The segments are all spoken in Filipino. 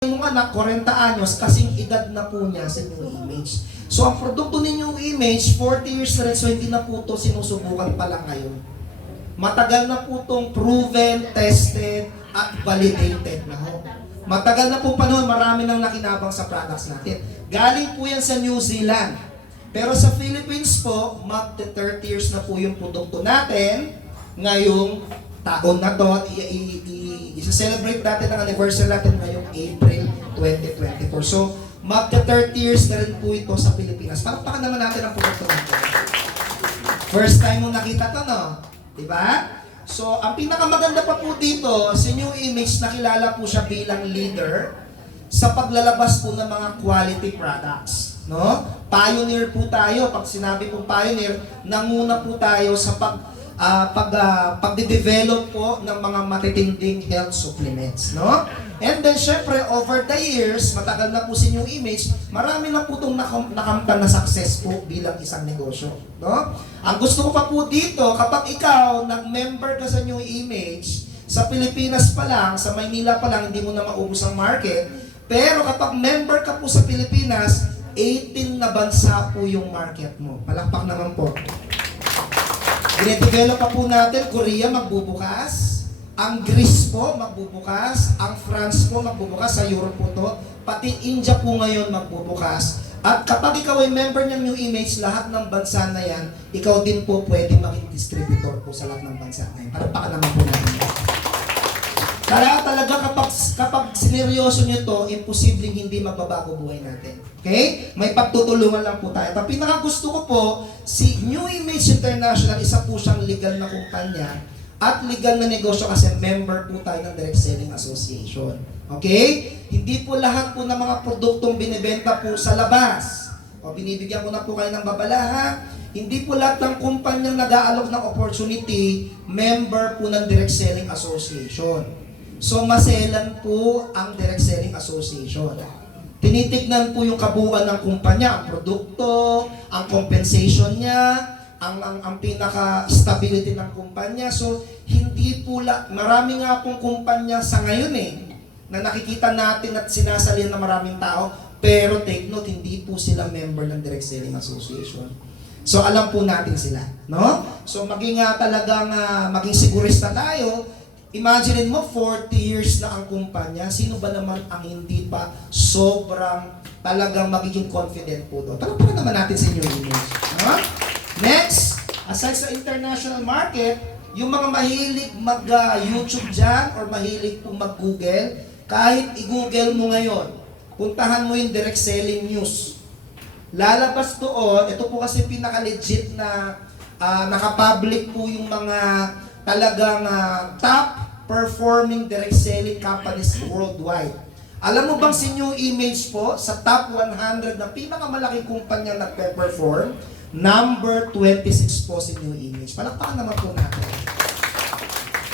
yung anak, 40 anyos, kasing edad na po niya sa New Image. So, ang produkto ni New Image, 40 years na rin, so hindi na po ito sinusubukan pa lang ngayon. Matagal na po itong proven, tested, at validated na ho. Matagal na po panahon, marami nang nakinabang sa products natin. Galing po yan sa New Zealand. Pero sa Philippines po, mag-30 years na po yung produkto natin. Ngayong taon na to, isa-celebrate natin ang anniversary natin ngayong April 2024. So, magka-30 years na rin po ito sa Pilipinas. Palakpakan naman natin ang produkto natin. First time mo nakita to, no? Diba? So, ang pinakamaganda pa po dito, si New Image, nakilala po siya bilang leader sa paglalabas po ng mga quality products. No? Pioneer po tayo. Pag sinabi po pioneer, nanguna po tayo sa pagde-develop po ng mga matitinding health supplements, no? And then, syempre, over the years, matagal na po si New Image, marami na po itong nakamtan na success po bilang isang negosyo, no? Ang gusto ko pa po dito, kapag ikaw, nag-member ka sa New Image, sa Pilipinas pa lang, sa Maynila pa lang, hindi mo na maubos ang market, pero kapag member ka po sa Pilipinas, 18 na bansa po yung market mo. Palakpak naman po. Dinedevelop pa po natin, Korea magbubukas, ang Greece po magbubukas, ang France po magbubukas, sa Europe po to, pati India po ngayon magbubukas. At kapag ikaw ay member ng New Image, lahat ng bansa na yan, ikaw din po pwede maging distributor po sa lahat ng bansa na yan. Palakpakan naman po natin. Kaya talaga kapag sineryoso nyo to, imposibleng hindi magbabago buhay natin. Okay? May pagtutulungan lang po tayo. At pinakagusto ko po, si New Image International, isa po siyang legal na kumpanya at legal na negosyo kasi member po tayo ng Direct Selling Association. Okay? Hindi po lahat po ng mga produktong binibenta po sa labas. O binibigyan ko na po kayo ng babala, hindi po lahat ng kumpanyang nag-aalok ng opportunity, member po ng Direct Selling Association. So, maselan po ang Direct Selling Association. Tinitignan po yung kabuuan ng kumpanya, ang produkto, ang compensation niya, ang pinaka-stability ng kumpanya. So, hindi po marami nga pong kumpanya sa ngayon na nakikita natin at sinasalihan ng maraming tao, pero take note, hindi po sila member ng Direct Selling Association. So, alam po natin sila, no? So, maging sigurista tayo. Imagine mo, 40 years na ang kumpanya, sino ba naman ang hindi pa sobrang talagang magiging confident po doon? Palakpakan naman natin sa New Image. No? Next, aside sa international market, yung mga mahilig mag-YouTube dyan or mahilig po mag-Google, kahit i-Google mo ngayon, puntahan mo yung Direct Selling News. Lalabas doon, ito po kasi pinaka-legit na nakapublic po yung mga talagang top performing direct selling companies worldwide. Alam mo bang si New Image po, sa top 100 na pinakamalaking kumpanya nagpe-perform, number 26 po si New Image. Palakpakan naman po natin.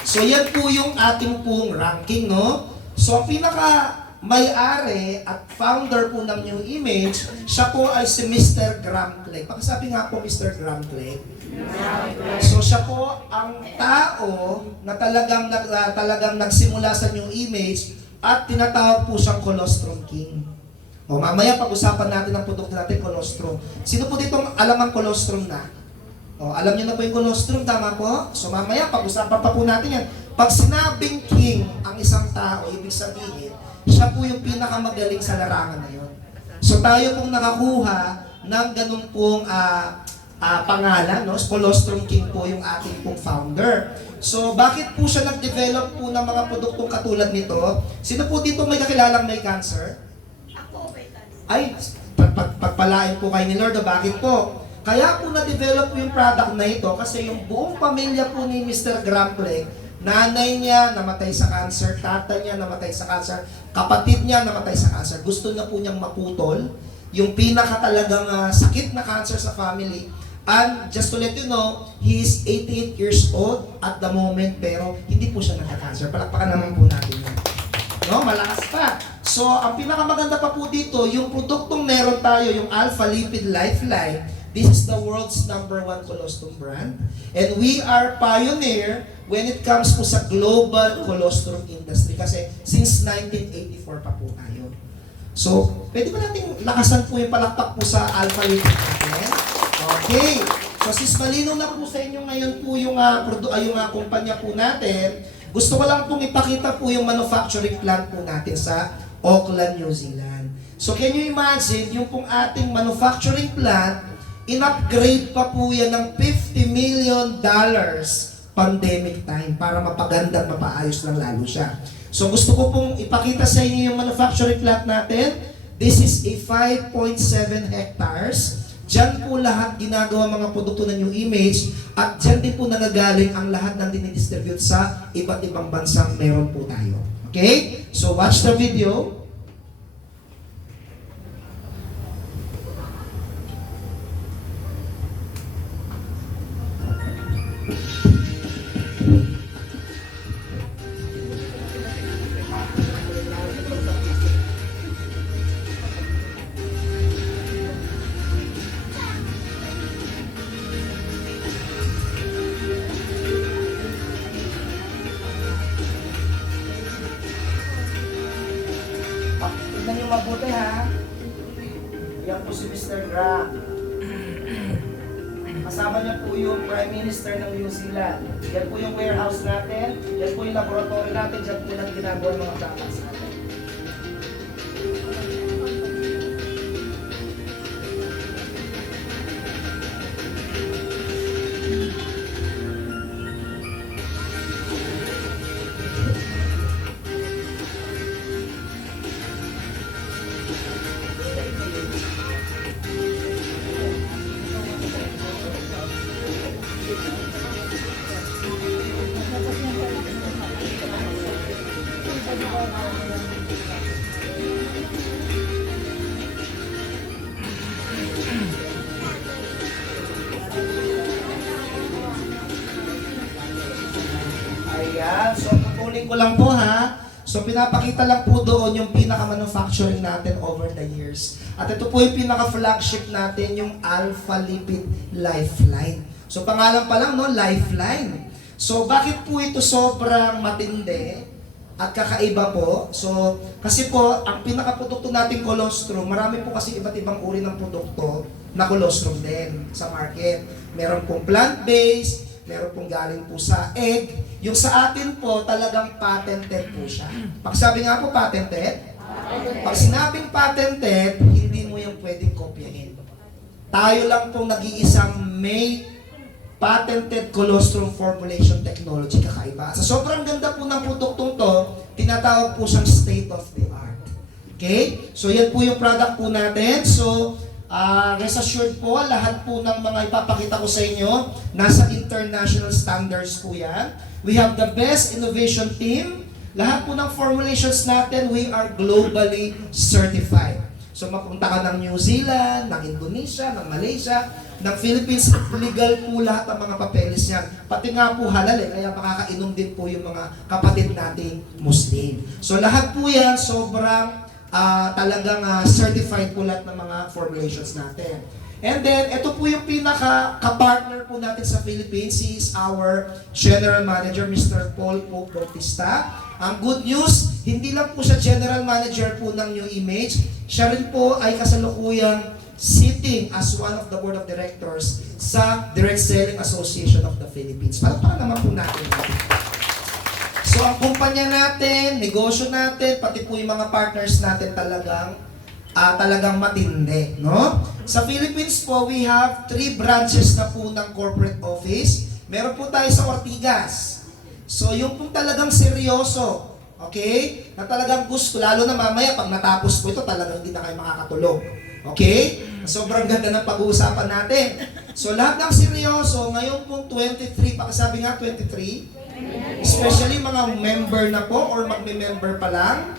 So yan po yung ating pong ranking, no? So ang pinaka-may-ari at founder po ng New Image, siya po ay si Mr. Graham Clegg. Pakisabi nga po Mr. Graham Clegg. So siya po ang tao na talagang nagsimula sa New Image at tinatawag po siyang Colostrum King. O mamaya pag-usapan natin ang produkto natin, Colostrum. Sino po dito alam ang Colostrum na? O alam niyo na po yung Colostrum, tama po? So mamaya pag-usapan pa po natin yan. Pag sinabing King ang isang tao, ibig sabihin, siya po yung pinakamagaling sa larangan na yun. So tayo pong nakakuha ng ganun pong pangalan, no? Colostrum King po yung ating pong founder. So, bakit po siya nag-develop po ng mga produktong katulad nito? Sino po dito may kakilalang may cancer? Ako may cancer. Ay, pagpalain po kayo ni Lord, bakit po? Kaya po na-develop po yung product na ito kasi yung buong pamilya po ni Mr. Graham Clegg, nanay niya namatay sa cancer, tatay niya namatay sa cancer, kapatid niya namatay sa cancer. Gusto na po niyang maputol yung pinakatalagang sakit na cancer sa family. And just to let you know, he is 88 years old at the moment, pero hindi po siya nagka-cancer. Palakpakan naman po natin yun. No, malakas pa. So, ang pinakamaganda pa po dito, yung produktong meron tayo, yung Alpha Lipid Lifeline, this is the world's #1 colostrum brand. And we are pioneer when it comes po sa global colostrum industry. Kasi since 1984 pa po tayo. tayo. So, pwede ba natin lakasan po yung palakpak po sa Alpha Lipid natin? Okay. So, sis malinaw na po sa inyo ngayon po yung, kumpanya po natin. Gusto ko lang pong ipakita po yung manufacturing plant po natin sa Auckland, New Zealand. So, can you imagine, yung pong ating manufacturing plant, in-upgrade pa po yan ng $50 million pandemic time para mapaganda at mapaayos lang lalo siya. So gusto ko pong ipakita sa inyo yung manufacturing plant natin. This is a 5.7 hectares. Diyan po lahat ginagawa mga produkto ng New Image at diyan din po nagagaling ang lahat ng dinidistribute sa iba't ibang bansang meron po tayo. Okay? So watch the video. Tignan niyo mabuti ha. Yan po si Mr. Grant. Kasama niya po yung Prime Minister ng New Zealand. Yan po yung warehouse natin. Yan po yung laboratory natin. Yan po yung ginagawa ng mga products natin. Ayan, so pupulin ko lang po ha. So pinapakita lang po doon yung pinaka-manufacturing natin over the years. At ito po yung pinaka-flagship natin, yung Alpha Lipid Lifeline. So pangalan pa lang, no? Lifeline. So bakit po ito sobrang matindi at kakaiba po? So kasi po, ang pinaka-produkto natin colostrum, marami po kasi iba't ibang uri ng produkto na colostrum din sa market. Meron pong plant-based, meron pong galing po sa egg. Yung sa atin po, talagang patented po siya. Pag sabi nga po patented, pag sinabing patented, hindi mo yung pwedeng kopyahin. Tayo lang pong nag-iisang may patented colostrum formulation technology kakaiba. Sa sobrang ganda po ng produktong to, tinatawag po siyang state of the art. Okay? So yan po yung product po natin. So, rest assured po, lahat po ng mga ipapakita ko sa inyo, nasa international standards po yan. We have the best innovation team. Lahat po ng formulations natin, we are globally certified. So mapunta ka ng New Zealand, ng Indonesia, ng Malaysia, ng Philippines, legal po lahat ng mga papeles niyan. Pati nga po halal kaya makakainom din po yung mga kapatid nating Muslim. So lahat po yan, sobrang talagang certified po lahat ng mga formulations natin. And then, ito po yung pinaka-partner po natin sa Philippines. He is our General Manager, Mr. Paul Pope Bautista. Ang good news, hindi lang po siya General Manager po ng New Image. Siya rin po ay kasalukuyang sitting as one of the Board of Directors sa Direct Selling Association of the Philippines. Para naman po natin. So ang kumpanya natin, negosyo natin, pati po yung mga partners natin talagang matindi, no? Sa Philippines po, we have 3 branches na po ng corporate office. Meron po tayo sa Ortigas. So yung po talagang seryoso, okay? Na talagang gusto, lalo na mamaya pag natapos po ito, talagang hindi na kayo makakatulog. Okay? Sobrang ganda ng pag-uusapan natin. So lahat ng seryoso, ngayon pong 23, pakisabi nga 23, especially mga member na po or magme-member pa lang.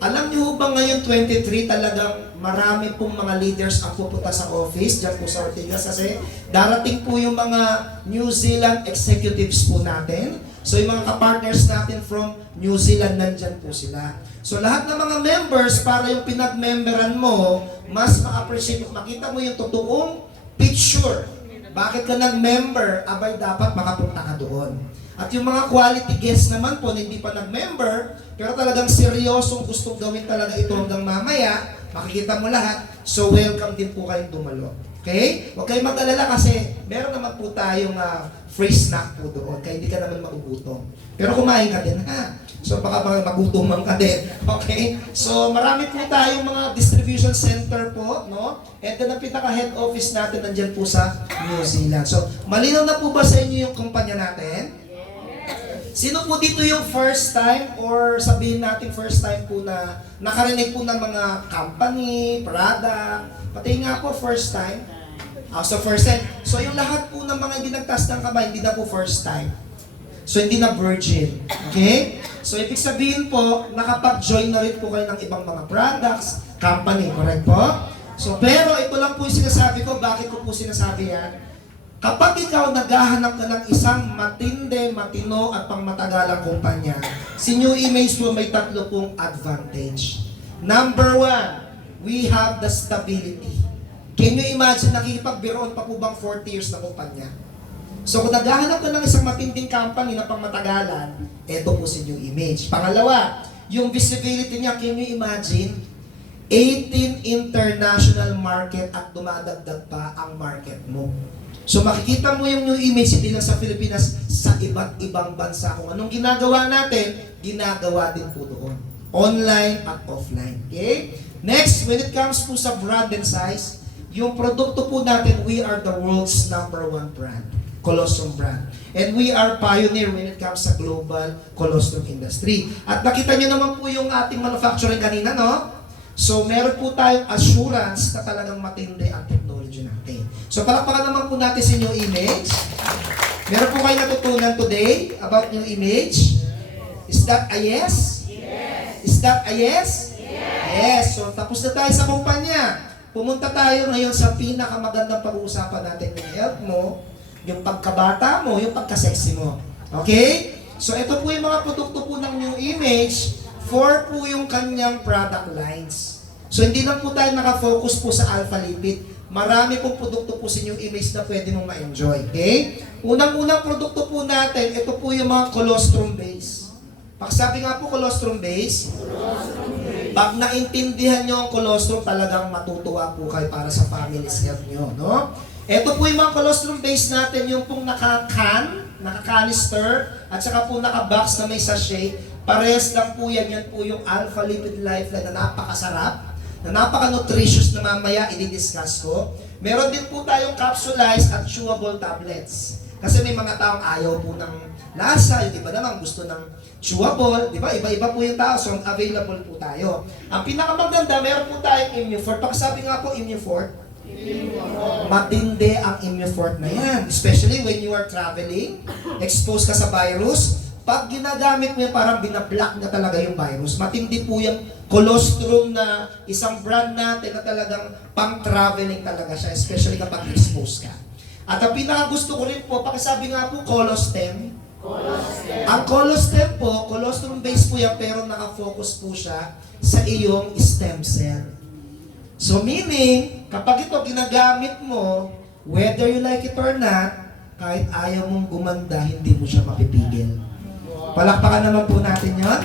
Alam niyo ba ngayon 23 talagang marami pong mga leaders ang pupunta sa office dyan po sa Ortigas kasi darating po yung mga New Zealand executives po natin. So yung mga kapartners natin from New Zealand nandyan po sila. So lahat ng mga members para yung pinag-memberan mo, mas ma-appreciate, makita mo yung totoong picture. Bakit ka nag-member? Abay dapat makapunta ka doon. At yung mga quality guests naman po na hindi pa nag-member, pero talagang seryosong gustong gawin talaga ito hanggang mamaya, makikita mo lahat, so welcome din po kayong dumalo. Okay? Huwag kayong mag-alala kasi meron naman po tayong free snack po doon, kaya hindi ka naman magugutom. Pero kumain ka din, ha? So baka magutuman ka din. Okay? So marami po tayong mga distribution center po, no? And then ang pinaka-head office natin nandyan po sa New Zealand. So malinaw na po ba sa inyo yung kumpanya natin? Sino po dito yung first time or sabihin natin first time po na nakarinig po ng mga company, product, pati nga po first time? So first time. So yung lahat po ng mga hindi nagtaas ng kamay, hindi na po first time. So hindi na virgin. Okay? So ibig sabihin po, nakapag-join na rin po kayo ng ibang mga products, company, correct po? So pero ito lang po yung sinasabi ko, bakit ko po sinasabi yan? Kapag ikaw naghahanap ka ng isang matindi, matino at pangmatagalang kumpanya, si New Image po may tatlo pong advantage. Number one, we have the stability. Can you imagine, nakikipagbiroon pa po bang 40 years na kumpanya? So kung naghahanap ka ng isang matinding company na pangmatagalan, eto po si New Image. Pangalawa, yung visibility niya, can you imagine? 18 international market at dumadagdag pa ang market mo. So makikita mo yung New Image hindi lang sa Pilipinas, sa iba't ibang bansa. Kung anong ginagawa natin, ginagawa din po doon. Online at offline. Okay? Next, when it comes po sa brand and size, yung produkto po natin, we are the world's #1 brand. Colostrum brand. And we are pioneer when it comes sa global colostrum industry. At nakita nyo naman po yung ating manufacturing kanina, no? So, meron po tayong assurance na talagang matindi ang technology natin. So, palakpakan naman po natin si New Image. Meron po kayo natutunan today about New Image? Is that a yes? Yes. Is that a yes? Yes. Yes. So, tapos na tayo sa kumpanya. Pumunta tayo ngayon sa pinakamagandang pag-uusapan natin, yung health mo, yung pagkabata mo, yung pagkasexy mo. Okay? So, ito po yung mga produkto po ng New Image. 4 po yung kanyang product lines. So, hindi lang po tayo nakafocus po sa alpha lipid. Marami pong produkto po sa New Image na pwede mong ma-enjoy. Okay? Unang-unang produkto po natin, ito po yung mga colostrum base. Pakisabi nga po colostrum base. Pag naintindihan nyo ang colostrum, talagang matutuwa po kayo para sa family health nyo. No? Ito po yung mga colostrum base natin, yung pong naka-canister, at saka po naka-box na may sachet. Parehas lang po yan, yan po yung Alpha Lipid Lifeline na napakasarap, na napaka-nutritious na mamaya i-discuss ko. Meron din po tayong capsulized at chewable tablets. Kasi may mga taong ayaw po ng lasa, yung iba naman gusto ng chewable, di ba? Iba-iba po yung tao, so available po tayo. Ang pinakamaganda, meron po tayong Immunofort. Pakisabi nga po, Immunofort. Matindi ang Immunofort na yan. Especially when you are traveling, exposed ka sa virus, pag ginagamit mo yan, parang binablock na talaga yung virus. Matindi po yung colostrum na isang brand natin na talagang pang-traveling talaga siya, especially kapag exposed ka. At ang pinakagusto ko rin po, pakisabi nga po, Colostem. Ang Colostem po, colostrum base po yan, pero nakafocus po siya sa iyong stem cell. So meaning, kapag ito ginagamit mo, whether you like it or not, kahit ayaw mong gumanda, hindi mo siya mapipigil. Palakpakan naman po natin yan.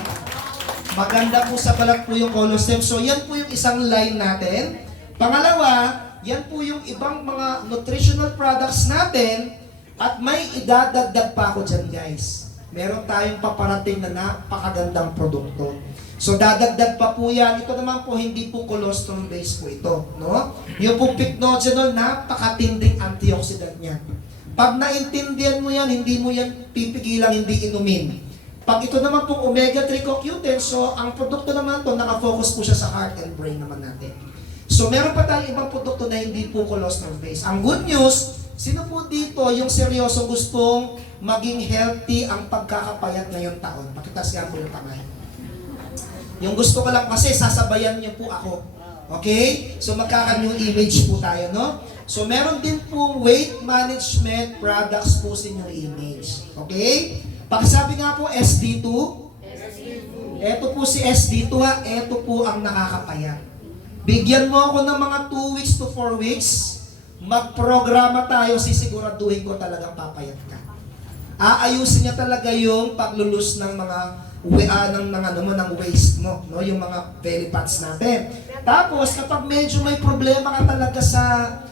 Maganda po sa balat po yung Colostem. So yan po yung isang line natin. Pangalawa, yan po yung ibang mga nutritional products natin. At may idadagdag pa ako dyan, guys. Meron tayong paparating na napakagandang produkto. So dadagdag pa po yan. Ito naman po, hindi po colostrum based po ito. No? Yung po pycnogenol, napakatinding antioxidant niya. Pag naintindihan mo yan, hindi mo yan pipigilang hindi inumin. Pag ito naman pong omega-3 CoQ10, so ang produkto naman to nakafocus po siya sa heart and brain naman natin. So meron pa tayong ibang produkto na hindi po colostrum based. Ang good news, sino po dito yung seryoso gustong maging healthy ang pagkakapayat ngayong taon? Pakitas nga po yung kamay. Yung gusto ko lang kasi sasabayan niyo po ako. Okay? So magkaka-New Image po tayo, no? So meron din po weight management products po sa New Image. Okay? Pakisabi nga po SD2. Ito po si SD2 ha. Ito po ang nakakapayat. Bigyan mo ako ng mga 2 weeks to 4 weeks. Magprograma tayo, sisiguraduhin ko talagang papayat ka. Aayusin niya talaga yung paglulus ng mga ng waste mo, no? Yung mga belly fats natin. Tapos, kapag medyo may problema ka talaga sa,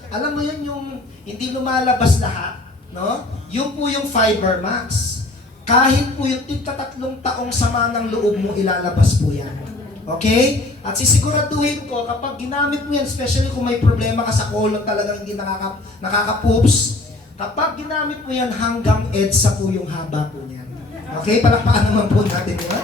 alam mo yun, yung hindi lumalabas lahat, no? Yung po yung Fiber Max. Kahit po yung tig-3 taong sama ng loob mo, ilalabas po yan. Okay? At sisiguraduhin ko, kapag ginamit mo yan, especially kung may problema ka sa colon talagang hindi nakaka-poops, kapag ginamit mo yan, hanggang EDSA po yung haba po niyan. Okay? Palakpakan naman po natin yun.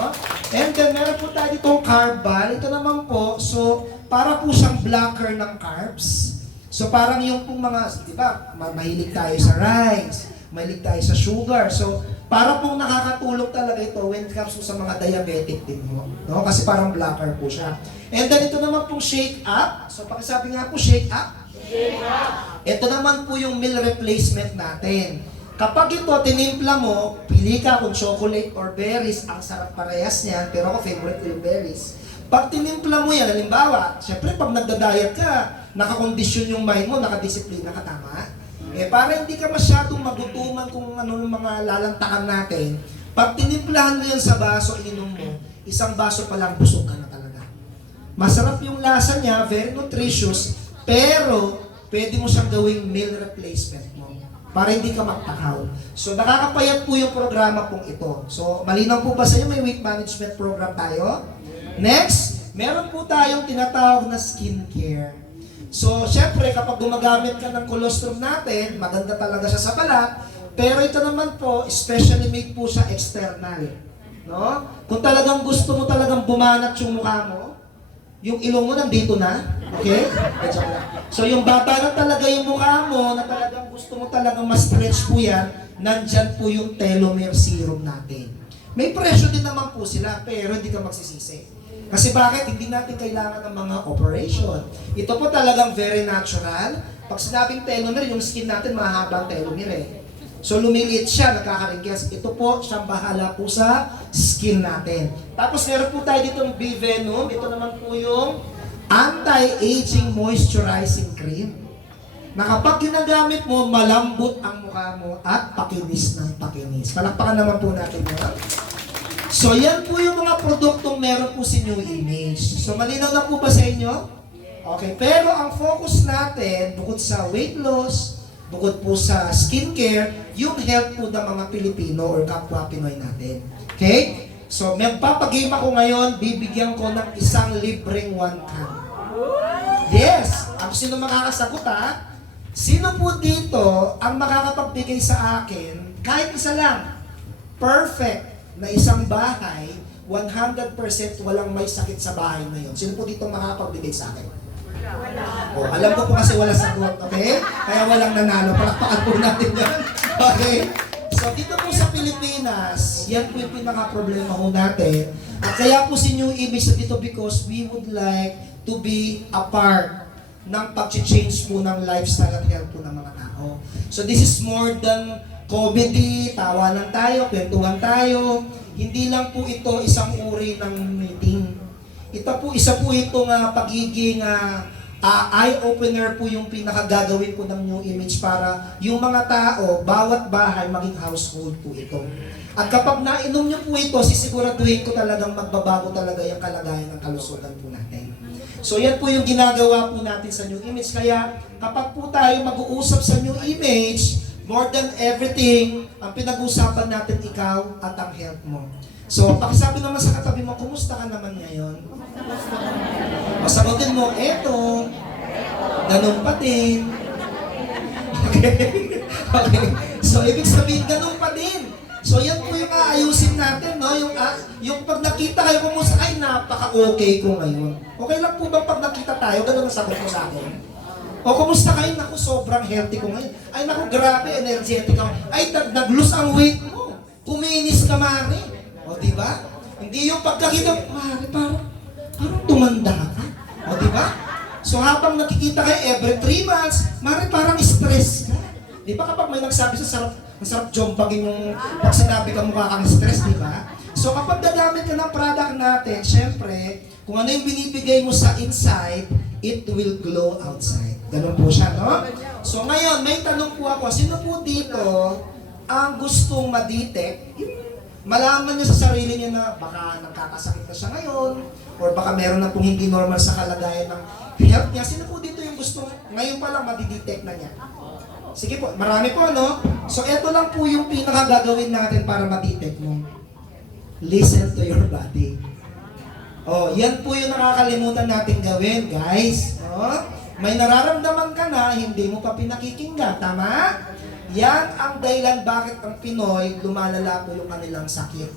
No? And then, meron po tayo ditong carb bar. Ito naman po, so, para po siyang blocker ng carbs. So, parang yung pong mga, di ba, mahilig tayo sa rice, mahilig tayo sa sugar. So, para pong nakakatulong talaga ito when it comes to sa mga diabetic din mo. No? Kasi parang blocker po siya. And then, ito naman pong shake up. So, pakisabi nga po, shake up. Shake up. Ito naman po yung meal replacement natin. Kapag ito, tinimpla mo, pili ka kung chocolate or berries, ang sarap parehas niyan, pero ako favorite ko yung berries. Pag tinimpla mo yan, halimbawa, syempre pag nagda-diet ka, nakakondisyon yung mind mo, nakadisiplina ka, tama? Para hindi ka masyadong magutuman kung ano yung mga lalantakan natin, pag tinimplahan mo yan sa baso, ininom mo, isang baso pa lang, busog ka na talaga. Masarap yung lasa niya, very nutritious, pero pwede mo siyang gawing meal replacement mo para hindi ka magtakaw. So, nakakapayat po yung programa pong ito. So, malinaw po ba sa inyo, may weight management program tayo? Next, meron po tayong tinatawag na skincare. So, syempre, kapag gumagamit ka ng colostrum natin, maganda talaga siya sa balat, pero ito naman po, specially made po siya external. No? Kung talagang gusto mo talagang bumanat yung mukha mo, yung ilong mo nandito na, okay? So, yung babanat talaga yung mukha mo, na talagang gusto mo talagang ma-stretch po yan, nandyan po yung telomere serum natin. May presyo din naman po sila, pero hindi ka magsisisi. Kasi bakit? Hindi natin kailangan ng mga operation. Ito po talagang very natural. Pag sinabing telomere, yung skin natin mahabang telomere eh. So lumiliit siya, nagkaka-wrinkles. Ito po, siyang bahala po sa skin natin. Tapos meron po tayo ditong B-Venom. Ito naman po yung anti-aging moisturizing cream. Na kapag ginagamit mo, malambot ang mukha mo at pakinis ng pakinis. Palakpakan naman po natin yun. So, yan po yung mga produktong meron po si New Image. So, malinaw na po ba sa inyo? Okay, pero ang focus natin, bukod sa weight loss, bukod po sa skincare, yung health po ng mga Pilipino or kapwa Pinoy natin. Okay? So, magpapagame ako ngayon, bibigyan ko ng isang libreng 1 can. Yes! Ang sino makakasagot ha? Sino po dito ang makakapagbigay sa akin, kahit isa lang, perfect na isang bahay, 100% walang may sakit sa bahay na yun. Sino po dito makakapagbigay sa akin? Oh, alam ko po kasi wala sagot, okay? Kaya walang nanalo. Palakpakan po natin yan. Okay? So, dito po sa Pilipinas, yan po yung pinaka-problema ho natin. At kaya po si New Image na dito because we would like to be a part ng pag-change po ng lifestyle at health po ng mga tao. So, this is more than comedy, tawanan tayo, kwentuhan tayo. Hindi lang po ito isang uri ng meeting. Isa po itong pagiging eye-opener po yung pinakagagawin po ng New Image para yung mga tao, bawat bahay, maging household po ito. At kapag nainom nyo po ito, sisiguraduhin ko talagang magbabago talaga yung kalagayan ng kalusugan po natin. So yan po yung ginagawa po natin sa New Image. Kaya kapag po tayo mag-uusap sa New Image, more than everything, ang pinag-usapan natin ikaw at ang health mo. So, pakisabi naman sa katabi mo, kumusta ka naman ngayon? Masagutin mo, eto, ganun pa din. Okay? Okay. So, ibig sabihin, ganun pa din. So, yan po yung aayusin natin, no? Yung pag nakita kayo, kumusta, ay, napaka-okay ko ngayon. Okay lang po ba pag nakita tayo, ganun ang sagot mo sa akin? O, kumusta kayo? Naku, sobrang healthy ko ngayon. Ay, naku, grabe, energetic ako. Ay, nag-lose ang weight mo. Kuminis ka, Mari. O, diba? Hindi yung pagkakita, Mari, parang tumanda ka. O, diba? So, habang nakikita kayo every 3 months, Mari, parang stress ka. Diba kapag may nagsabi sa sarap jompagin yung pag sinabi ka mukha kang stress, diba? So, kapag gagamit ka ng product natin, syempre, kung ano yung binibigay mo sa inside, it will glow outside. Ganun po siya, no? So ngayon, may tanong po ako, sino po dito ang gustong ma-detect, malaman niya sa sarili niya na baka nagkakasakit na siya ngayon, or baka meron na pong hindi normal sa kalagayan ng health niya. Sino po dito yung gustong ngayon pa lang ma-detect na niya? Sige po, marami po, no? So, ito lang po yung pinakagagawin natin para ma-detect mo. Listen to your body. Oh, yan po yung nakakalimutan natin gawin, guys. No? May nararamdaman ka na, hindi mo pa pinakikinggan. Tama? Yan ang dahilan bakit ang Pinoy lumalala po yung kanilang sakit.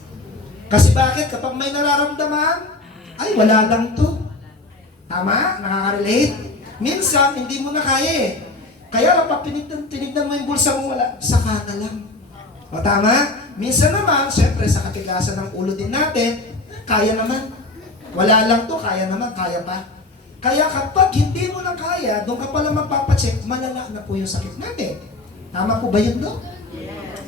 Kasi bakit? Kapag may nararamdaman, ay wala lang to. Tama? Nakaka-relate? Minsan, hindi mo na kaya eh. Kaya kapag tinignan mo yung bulsa mo, wala, saka na lang. O tama? Minsan naman, syempre sa katigasan ng ulo din natin, kaya naman. Wala lang to, kaya naman, kaya pa. Kaya kapag hindi mo na kaya, doon ka pala magpapacheck, malala na po yung sakit natin. Tama po ba yun, no?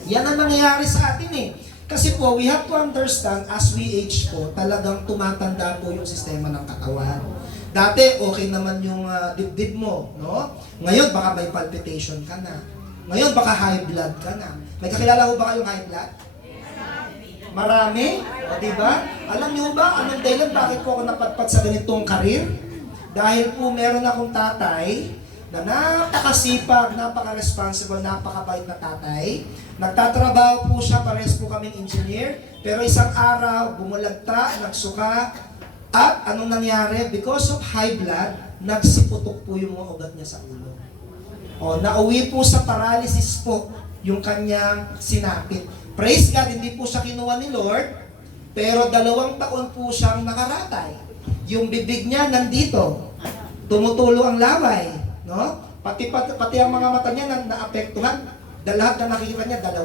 Yan ang nangyayari sa atin eh. Kasi po, we have to understand, as we age po, talagang tumatanda po yung sistema ng katawan. Dati, okay naman yung dibdib mo, no? Ngayon, baka may palpitation ka na. Ngayon, baka high blood ka na. May kakilala ho ba kayong high blood? Marami? O, diba? Alam niyo ba, anong dahilan bakit po ako napadpad sa ganitong karir? Dahil po meron akong tatay na napakasipag, napaka-responsible, napakabait na tatay. Nagtatrabaho po siya, pares po kaming engineer, pero isang araw, bumulagta, nagsuka, at anong nangyari? Because of high blood, nagsiputok po yung mga ugat niya sa ulo. O, nauwi po sa paralysis po yung kanyang sinapit. Praise God, hindi po siya kinuha ni Lord, pero 2 taon po siyang nakaratay. Yung bibig niya nandito, tumutulo ang laway, no? Pati ang mga mata niya naapektuhan. Lahat na nakikita niya, 2.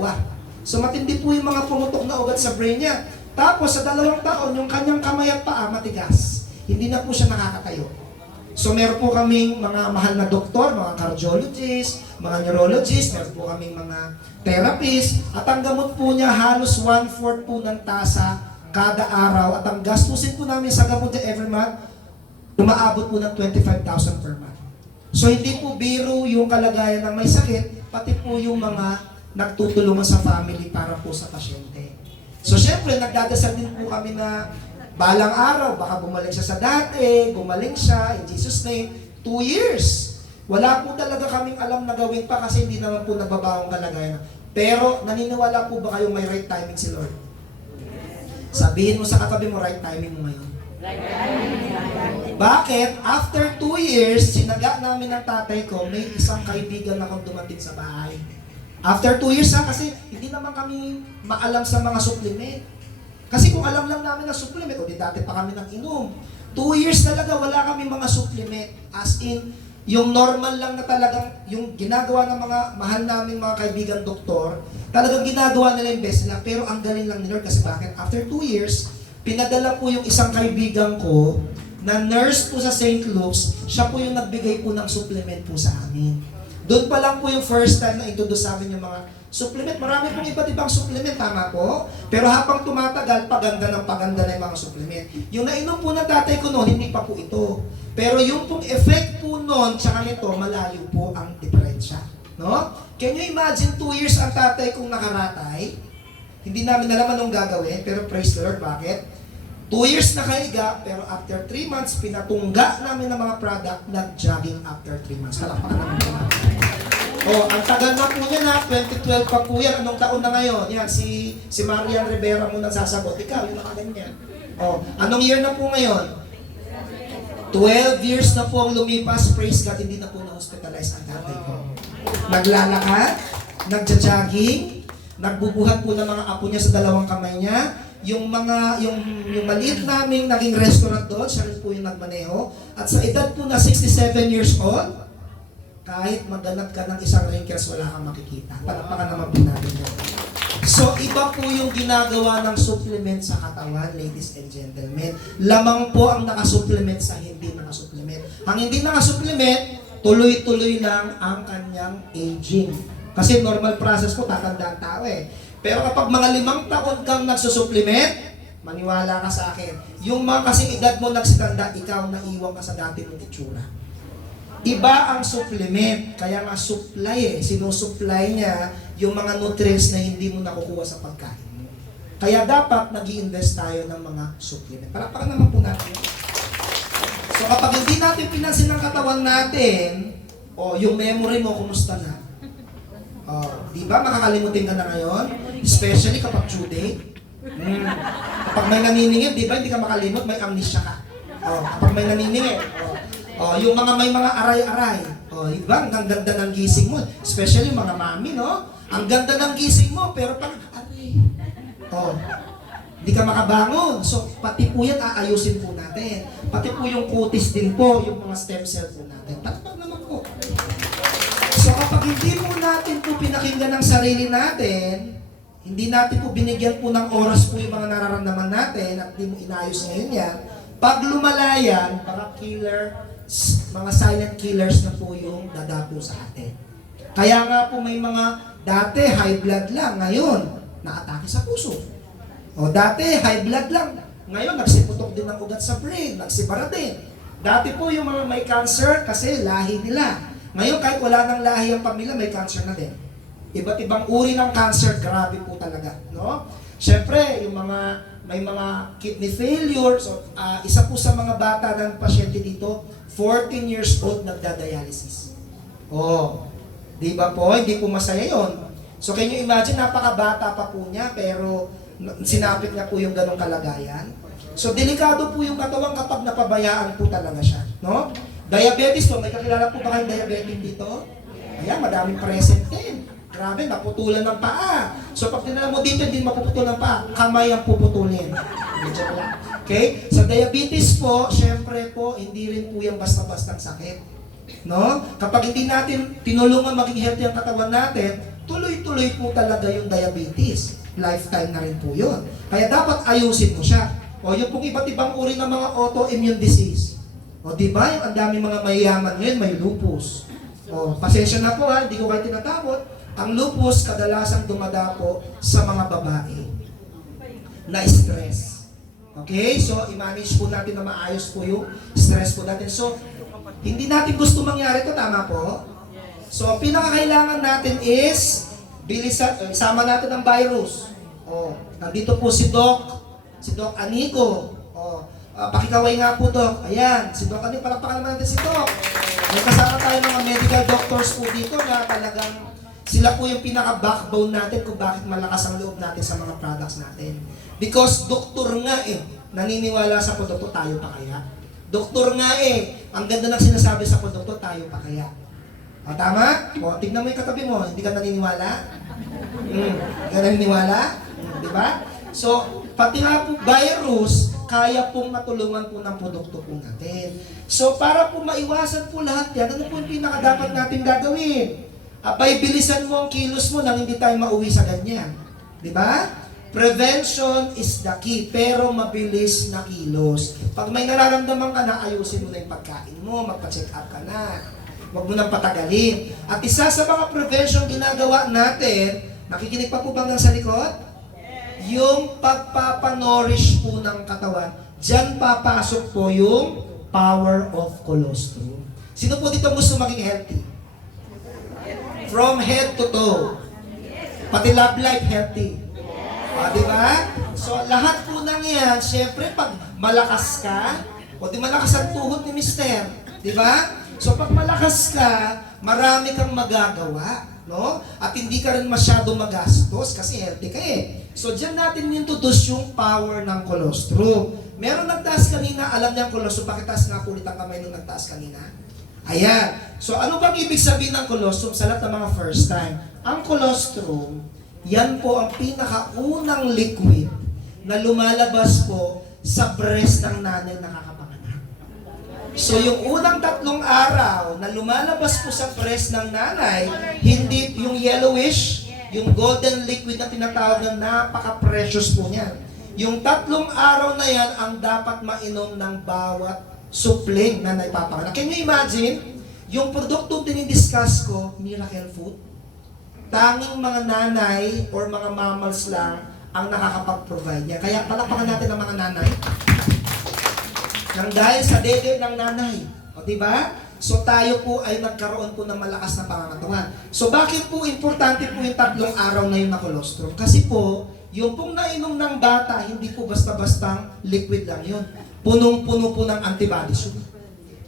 So matindi po yung mga pumutok na ugat sa brain niya. Tapos sa 2 taon, yung kanyang kamay at paa matigas. Hindi na po siya nakakatayo. So meron po kaming mga mahal na doktor, mga cardiologist, mga neurologist, meron po kaming mga therapist, at ang gamot po niya halos 1/4 po ng tasa kada araw, at ang gastusin po namin sa gamot niya every month, umaabot po ng 25,000 per month. So hindi po biro yung kalagayan ng may sakit, pati po yung mga nagtutulungan sa family para po sa pasyente. So syempre, nagdadasal din po kami na balang araw, baka bumalik siya sa dati, gumaling siya, in Jesus' name, 2 years. Wala po talaga kaming alam na gawin pa kasi hindi naman po nagbabaong kalagayan. Pero naniniwala po ba kayo may right timing si Lord? Sabihin mo sa katabi mo, right timing mo ngayon. Bakit? After 2 years, sinaga namin ng tatay ko, may isang kaibigan akong dumating sa bahay. After 2 years kasi hindi naman kami maalam sa mga supplement. Kasi kung alam lang namin na supplement, o di dati pa kami nang inom. 2 years talaga wala kami mga supplement. As in, yung normal lang na talagang, yung ginagawa ng mga mahal namin mga kaibigan doktor, talagang ginagawa nila yung best nila. Pero ang galing lang ni Lord kasi bakit? After 2 years, pinadala po yung isang kaibigan ko na nurse po sa St. Luke's, siya po yung nagbigay po ng supplement po sa amin. Doon pa lang po yung first time na introduce sa amin yung mga supplement. Marami pong iba't ibang supplement, tama po. Pero habang tumatagal, paganda na yung mga supplement. Yung nainom po ng tatay ko noon, hindi pa po ito. Pero yung pong effect po noon, tsaka nito, malayo po ang diferensya. No? Can you imagine 2 years ang tatay kong nakaratay? Hindi namin alam anong gagawin, pero praise the Lord, bakit? 2 years na kaiga, pero after 3 months, pinatungga namin ng mga product, nag-jogging after 3 months. Palakpakan namin po namin. Oh, ang tagal na po niya na, 2012 pa po yan. Anong taon na ngayon? Yan, si Marian Rivera muna sasagot. Ikaw, yung nakaganyan. Oh, anong year na po ngayon? 12 years na po ang lumipas. Praise God, hindi na po na-hospitalize ang tatay ko. Naglalakad, nagja-jogging, nagbubuhat po ng mga apo niya sa 2 kamay niya. Yung maliit naming naging restaurant doon, siya rin po yung nagmaneho. At sa edad po na 67 years old, kahit maganap ka ng isang wrinkles, wala kang makikita. Palakpakan naman po natin yun. So, iba po yung ginagawa ng supplement sa katawan, ladies and gentlemen. Lamang po ang nakasupplement sa hindi nakasupplement. Ang hindi nakasupplement, tuloy-tuloy lang ang kanyang aging. Kasi normal process po, tatanda ang tao eh. Pero kapag mga 5 taon kang nagsusupplement, maniwala ka sa akin, yung mga kasing edad mo nagsitanda, ikaw naiwan ka sa dati mong itsura. Iba ang supplement, kaya nga supply sinusupply niya yung mga nutrients na hindi mo nakukuha sa pagkain mo. Kaya dapat nag-i-invest tayo ng mga supplement. Para naman po natin. So kapag hindi natin pinansin ng katawan natin, yung memory mo, kumusta na? Di ba makakalimutin ka na ngayon? Especially kapag due date. Kapag may naniningil, di ba hindi ka makalimot, may amnesia ka. Kapag may naniningil. Yung may mga aray-aray. Diba? Ang ganda ng gising mo. Especially yung mga mami, no? Ang ganda ng gising mo, pero pag aray. Hindi ka makabangon. So, pati po yan aayusin po natin. Pati po yung kutis din po, yung mga stem cell po natin. Patapag naman po. So, kapag hindi po natin po pinakinggan ng sarili natin, hindi natin po binigyan po ng oras po yung mga nararamdaman natin at hindi mo inayos ngayon yan, pag lumalayan, mga silent killers na po yung dadapo sa atin. Kaya nga po may mga dati high blood lang, ngayon naatake sa puso. Dati high blood lang, ngayon nagsiputok din ng ugat sa brain, nagsibara din. Dati po yung mga may cancer kasi lahi nila. Ngayon kahit wala nang lahi ang pamilya, may cancer na din. Iba't ibang uri ng cancer, grabe po talaga, no? Siyempre, may mga kidney failure. So, isa po sa mga bata ng pasyente dito, 14 years old nagda-dialysis. Di ba po? Hindi po masaya yon. So, can you imagine, napakabata pa po niya, pero sinapit niya po yung ganong kalagayan. So, delikado po yung katawan kapag napabayaan po talaga siya, no? Diabetes po, may kakilala po ba kayong diabetic dito? Ayan, madaming present din. Grabe, naputulan ng paa. So pag tinala mo dito, hindi mapuputulan ng paa. Kamay ang puputulin. Okay? Sa diabetes po, syempre po, hindi rin po yung basta-bastang sakit. No? Kapag hindi natin tinulungan maging healthy ang katawan natin, tuloy-tuloy po talaga yung diabetes. Lifetime na rin po yun. Kaya dapat ayusin mo siya. Yung pong iba't ibang uri ng mga autoimmune disease. Di ba? Yung ang dami mga mayayaman ngayon, may lupus. Pasensya na po hindi ko kayo tinatakot. Ang lupus kadalasang dumadapo sa mga babae na stress. Okay? So, i-manage po natin na maayos po yung stress po natin. So, hindi natin gusto mangyari ito, tama po? So, ang pinakakailangan natin is isama natin ang virus. Nandito po si Doc Anico. Pakikaway nga po, Doc. Ayan, si Doc Anico, palakpakan naman natin si Doc. May kasama tayo mga medical doctors po dito na talagang sila po yung pinaka-backbone natin kung bakit malakas ang loob natin sa mga products natin. Because doktor nga naniniwala sa produkto, tayo pa kaya? Doktor nga ang ganda ng sinasabi sa produkto, tayo pa kaya? Tama? Tignan mo yung katabi mo, hindi ka naniniwala? Hindi ka naniniwala? Di ba? So, pati nga po virus, kaya pong matulungan po ng produkto po natin. So, para po maiwasan po lahat yan, ano po yung pinaka-dapat natin gagawin? Abay, bilisan mo ang kilos mo nang hindi tayo mauwi sa ganyan. Di ba? Prevention is the key, pero mabilis na kilos. Pag may nararamdaman ka na, ayusin mo na yung pagkain mo, magpa-check up ka na. Huwag mo nang patagalin. At isa sa mga prevention ginagawa natin, nakikinig pa po bang sa likod? Yung pagpapanorish po ng katawan, dyan papasok po yung power of colostrum. Sino po dito gusto maging healthy? From head to toe. Pati love life healthy. Di ba? So, lahat po nang yan, syempre, pag malakas ka, di malakas ang tuhod ni Mister. Di ba? So, pag malakas ka, marami kang magagawa. No? At hindi ka rin masyado magastos kasi healthy ka So, dyan natin introduce yung power ng colostrum. Meron nagtaas kanina, alam niya ang colostrum. Pakitaas nga po ulit ang kamay nung nagtaas kanina. Ayan. So, ano bang ibig sabihin ng colostrum sa lahat ng mga first time? Ang colostrum, yan po ang pinakaunang liquid na lumalabas po sa breast ng nanay na nakakapanganak. So, yung unang 3 araw na lumalabas po sa breast ng nanay, hindi yung yellowish, yung golden liquid na tinatawag na napaka-precious po niyan. Yung 3 araw na yan ang dapat mainom ng bawat supling na naipapanganak. Can you imagine? Yung produktong dinidiscuss ko, miracle food, tanging mga nanay or mga mammals lang ang nakakapag-provide niya. Kaya palakpakan natin ang mga nanay. Nang dahil sa dede ng nanay, O, diba? So tayo po ay nagkaroon po ng malakas na pangangatawan. So bakit po importante po yung 3 araw na yun na colostrum? Kasi po, yung pong nainom ng bata, hindi po basta-bastang liquid lang yun. Punong-puno po ng antibodies yun.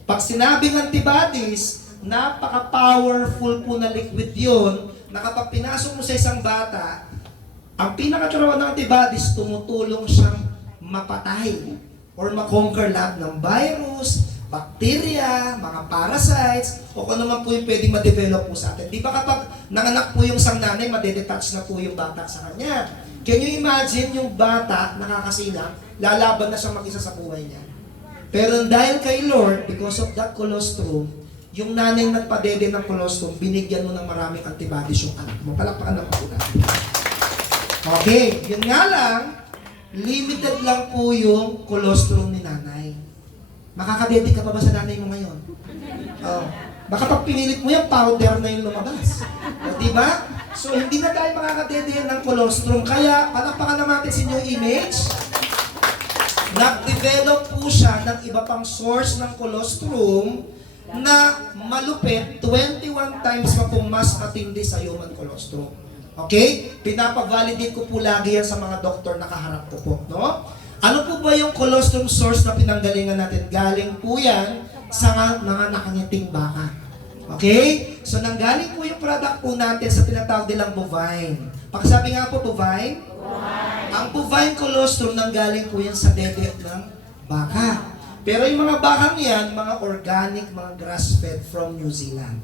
Pag sinabing antibodies, napaka-powerful po na liquid yun, na kapag pinasok mo sa isang bata, ang pinakatrabaho ng antibodies, tumutulong siyang mapatay or makonquer lahat ng virus, bacteria, mga parasites, o kung ano man po yung pwedeng ma-develop po sa atin. Di ba kapag nanganak po yung isang nanay, madedetach na po yung bata sa kanya. Can you imagine yung bata, nakakasilang, lalaban na siya mag-isa sa buhay niya. Pero dahil kay Lord, because of that colostrum, yung nanay nagpadede ng colostrum, binigyan mo ng maraming antibodies yung anak mo. Palakpakan ng pagkunan. Okay, yun nga lang, limited lang po yung colostrum ni nanay. Makakadede ka pa ba sa nanay mo ngayon? Oh. Baka pag pinilit mo yan, powder na yung lumabas. O, diba? So, hindi na tayo makakadede ng colostrum. Kaya, palakpakan naman natin sa inyong image. Nag-develop po siya ng iba pang source ng colostrum na malupit, 21 times pa po mas matindi sa human colostrum. Okay? Pinapag-validate ko po lagi yan sa mga doktor na kaharap ko po. No? Ano po ba yung colostrum source na pinanggalingan natin? Galing po yan sa mga nakangiting baka. Okay? So, nanggaling po yung product po natin sa tinatawag nilang bovine. Pakisabi nga po, bovine? Bovine. Ang bovine colostrum nanggaling po yan sa dede ng baka. Pero yung mga bakang yan, mga organic, mga grass-fed from New Zealand.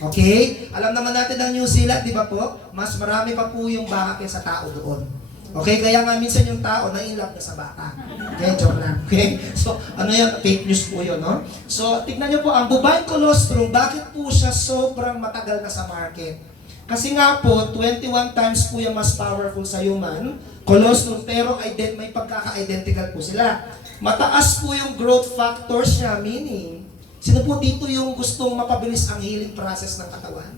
Okay? Alam naman natin ng New Zealand, di ba po? Mas marami pa po yung baka kaysa tao doon. Okay? Kaya nga minsan yung tao na-inlove na sa baka. Okay? Joke lang. Okay? So, ano yan? Fake news po yun, no? So, tignan nyo po, ang bovine colostrum, bakit po siya sobrang matagal na sa market? Kasi nga po, 21 times po yung mas powerful sa human colostrum, pero may pagkaka-identical po sila. Mataas po yung growth factors niya, meaning, sino po dito yung gustong mapabilis ang healing process ng katawan?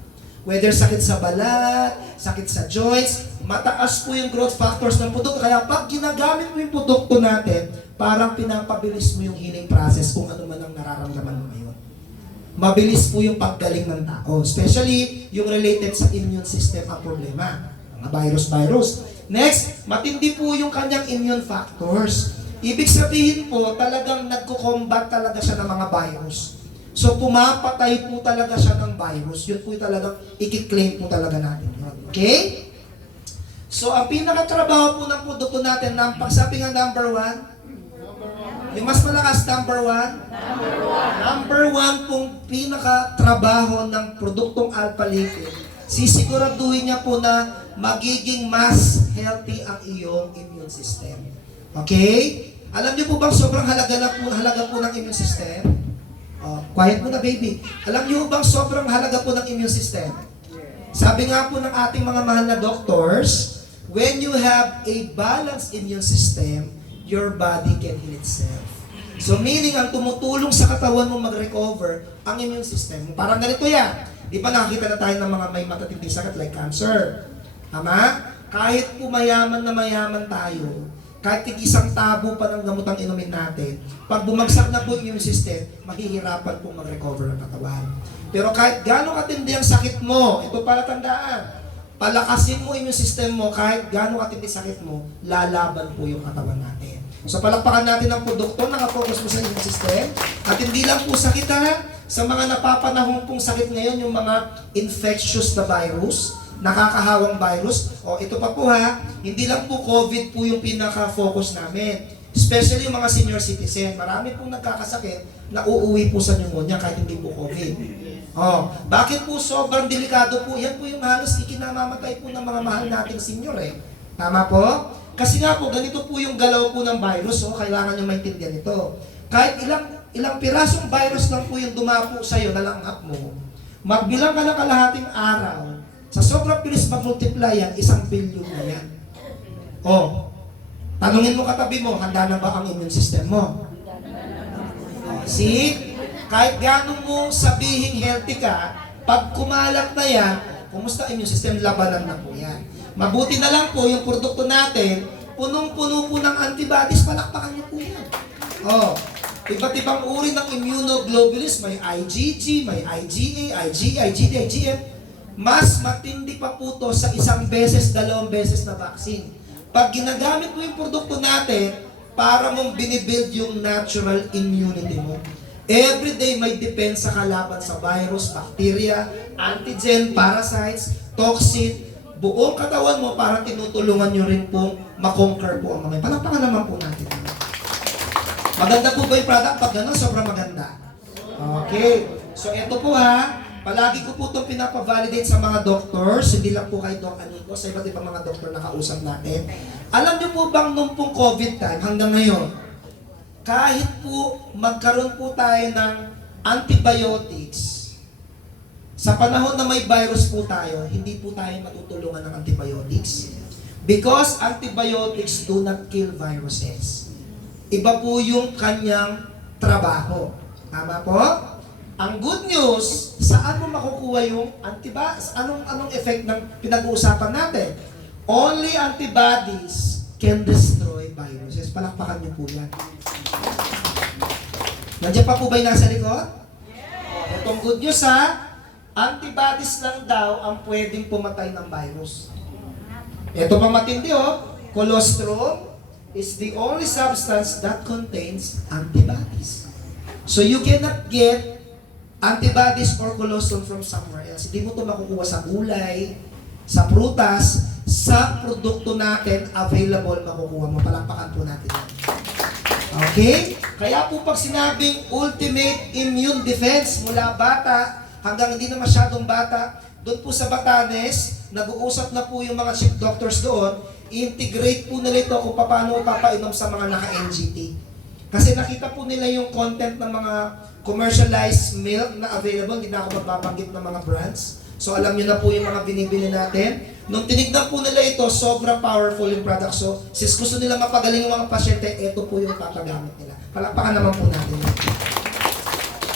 Whether sakit sa balat, sakit sa joints, mataas po yung growth factors ng produkto. Kaya pag ginagamit mo yung produkto natin, parang pinapabilis mo yung healing process kung ano man ang nararamdaman mo ngayon. Mabilis po yung paggaling ng tao. Especially yung related sa immune system ang problema. Mga virus. Next, matindi po yung kanyang immune factors. Ibig sabihin po, talagang nagko-combat talaga siya ng mga virus. So, pumapatay po talaga siya ng virus. Yun po talagang i-claim po talaga natin. Okay? So, ang pinakatrabaho po ng produkto natin, sabi nga number 1, yung mas malakas, number 1, number 1 pong pinakatrabaho ng produktong Alpha Liquid, sisiguraduhin niya po na magiging mas healthy ang iyong immune system. Okay? Alam niyo po bang sobrang halaga po ng immune system? Oh, quiet mo na, baby. Alam niyo bang sobrang halaga po ng immune system? Sabi nga po ng ating mga mahal na doctors, when you have a balanced immune system, your body can heal itself. So meaning, ang tumutulong sa katawan mo mag-recover, ang immune system. Parang ganito yan. Di ba nakakita na tayo ng mga may matatinding sakit like cancer? Tama? Kahit po mayaman na mayaman tayo, kahit isang tabo pa ng gamot ang inumin natin, pag bumagsak na po yung immune system, mahihirapan po mag-recover ang katawan. Pero kahit gano'ng katindi ang sakit mo, ito pala tandaan, palakasin mo immune system mo, kahit gano'ng katindi sakit mo, lalaban po yung katawan natin. So palakpakan natin ang produkto, nakafocus mo sa immune system, at hindi lang po sakit ha, sa mga napapanahon pong sakit ngayon, yung mga infectious na virus, nakakahawang virus. O ito pa po ha, hindi lang po COVID po yung pinaka-focus namin. Especially yung mga senior citizen. Marami pong nagkakasakit na uuwi po sa pneumonia kahit hindi po COVID. O, bakit po sobrang delikado po? Yan po yung halos ikinamamatay po ng mga mahal nating senior eh. Tama po? Kasi nga po, ganito po yung galaw po ng virus. So, kailangan nyo maintindihan ito. Kahit ilang pirasong virus lang po yung dumapo sa'yo, nalanghap mo, magbilang ka ng kalahating araw, sa sobrang bilis mag-multiply yan, 1 billion na yan. O, tanungin mo katabi mo, handa na ba ang immune system mo? See? Kahit gano'n mo sabihin healthy ka, pag kumalat na yan, kumusta immune system, labanan na po yan. Mabuti na lang po yung produkto natin, punong-puno po ng antibodies, palakpakan niyo po yan. O, Iba't ibang uri ng immunoglobulins, may IgG, may IgA, IgE, IgD, IgM. Mas matindi pa po to sa isang beses, dalawang beses na vaccine. Pag ginagamit mo yung produkto natin, para mong binibuild yung natural immunity mo. Every day may depensa ka laban sa virus, bacteria, antigen, parasites, toxin, buong katawan mo para tinutulungan nyo rin pong makonquer po ang mga. Palakpakan naman po natin. Maganda po ba yung product? Pag gano'n, sobrang maganda. Okay. So, ito po ha. Palagi ko po itong pinapavalidate sa mga doctors, hindi lang po kay Doc Anico, sa iba't ibang mga doktor na kausap natin. Alam niyo po bang nung pong COVID time hanggang ngayon, kahit po magkaroon po tayo ng antibiotics, sa panahon na may virus po tayo, hindi po tayo matutulungan ng antibiotics. Because antibiotics do not kill viruses. Iba po yung kanyang trabaho. Tama po? Ang good news, saan mo makukuha yung antibodies? Anong effect ng pinag-uusapan natin? Only antibodies can destroy viruses. Palakpakan niyo po yan. Nandiyan pa po ba yung nasa likod? Itong good news ha, antibodies lang daw ang pwedeng pumatay ng virus. Ito pa matindi colostrum is the only substance that contains antibodies. So you cannot get antibodies or colostrum from somewhere else. Hindi mo ito makukuha sa gulay, sa prutas, sa produkto natin available makukuha mo. Palakpakan po natin yan. Okay? Kaya po pag sinabing ultimate immune defense mula bata hanggang hindi na masyadong bata, doon po sa Batanes, nag-uusap na po yung mga chief doctors doon, i-integrate po nila ito kung paano papainom sa mga naka-NGT. Kasi nakita po nila yung content ng mga commercialized milk na available, hindi na ako magbabanggit ng mga brands. So alam nyo na po yung mga binibili natin. Nung tinignan po nila ito, sobrang powerful yung product. So since gusto nila mapagaling yung mga pasyente, ito po yung papagamit nila. Palakpakan naman po natin.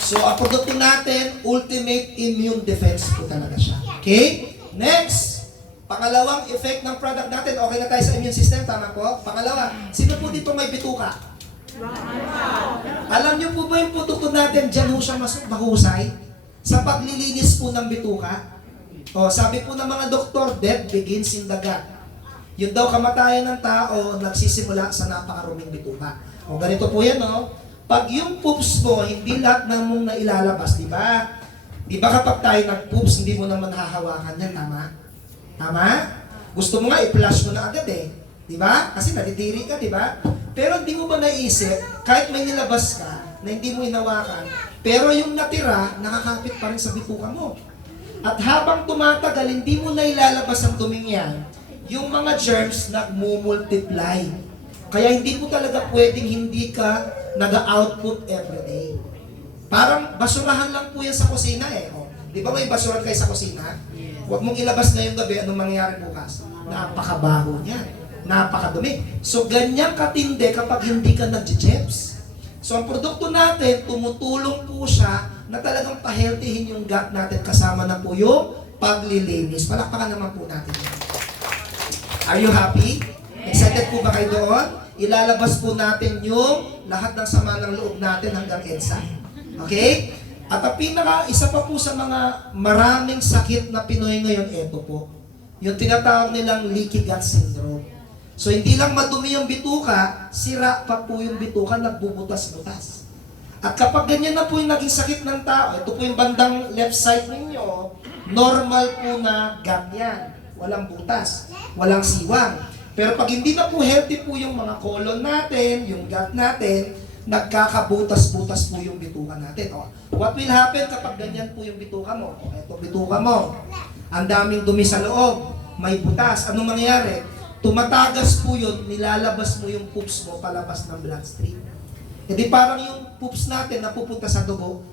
So ang produkto natin, ultimate immune defense po talaga siya. Okay? Next, pangalawang effect ng product natin, okay na tayo sa immune system, tama po? Pangalawa, sino po dito may bituka? Alam niyo po ba yung produkto natin, dyan ho siya mahusay? Sa paglilinis po ng bituka? O, sabi po ng mga doktor, death begins in the gut. Yun daw kamatayan ng tao, nagsisimula sa napakaruming bituka. O, ganito po yan, no? Pag yung poops mo, hindi lahat ng mong nailalabas, di ba? Di ba kapag tayo nag-poops, hindi mo naman hahawakan yan, tama? Tama? Gusto mo nga, i-flush mo na agad eh. Di ba? Kasi nadidiri ka, di ba? Pero hindi mo ba naisip, kahit may nilabas ka, na hindi mo inawakan, pero yung natira, nakakapit pa rin sa bituka mo. At habang tumatagal, hindi mo na ilalabas ang duming yan, yung mga germs nagmumultiply. Kaya hindi mo talaga pwedeng hindi ka nag-output everyday. Parang basurahan lang po yan sa kusina eh. O, di ba may basurahan kayo sa kusina? Huwag mong ilabas na yung gabi, anong mangyayari bukas? Napakabaho niyan. Napakadumi. So, ganyan katindi kapag hindi ka nag-jeps. So, ang produkto natin, tumutulong po siya na talagang pa-healthyhin yung gut natin kasama na po yung paglilinis. Palakpakan naman po natin. Are you happy? Excited po ba kayo doon? Ilalabas po natin yung lahat ng sama ng loob natin hanggang EDSA. Okay? At ang isa pa po sa mga maraming sakit na Pinoy ngayon, eto po. Yung tinatawag nilang leaky gut syndrome. So, hindi lang madumi yung bituka, sira pa po yung bituka, nagbubutas-butas. At kapag ganyan na po yung naging sakit ng tao, ito po yung bandang left side ninyo, normal po na gut yan. Walang butas, walang siwang. Pero pag hindi na po healthy po yung mga colon natin, yung gut natin, nagkakabutas-butas po yung bituka natin. O, what will happen kapag ganyan po yung bituka mo? O, ito bituka mo. Ang daming dumi sa loob, may butas. Anong mangyayari? Tumatagas po yun, nilalabas mo yung poops mo palabas ng bloodstream. E di parang yung poops natin napupunta sa dugo.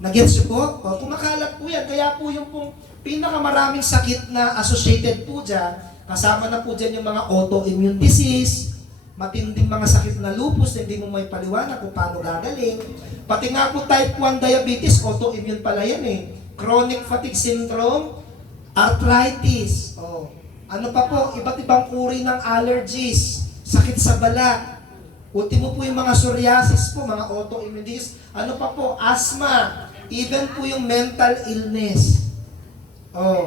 Nag-gets po? O, kumakalat po yan. Kaya po yung pong pinakamaraming sakit na associated po dyan, kasama na po dyan yung mga autoimmune disease, matinding mga sakit na lupus, hindi mo may paliwanag kung paano gagaling. Pati nga po type 1 diabetes, autoimmune pala yan eh. Chronic fatigue syndrome, arthritis, ano pa po, iba't ibang uri ng allergies, sakit sa balat, Ultimo po yung mga psoriasis po, mga autoimmune disease. Ano pa po? Asthma. Even po yung mental illness. Oh,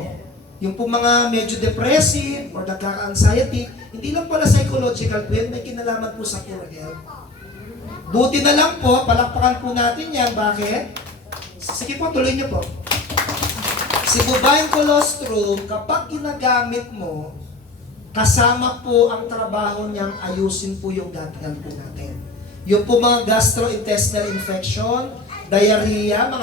yung po mga medyo depressive or nagkaka-anxiety, hindi lang pala psychological po yan, may kinalaman po sa poor health. Buti na lang po, palakpakan po natin yan. Bakit? Sige po, tuloy niyo po. Si bovine colostrum, kapag ginagamit mo, kasama po ang trabaho niyang ayusin po yung gut health po natin. Yung po mga gastrointestinal infection, diarrhea, mga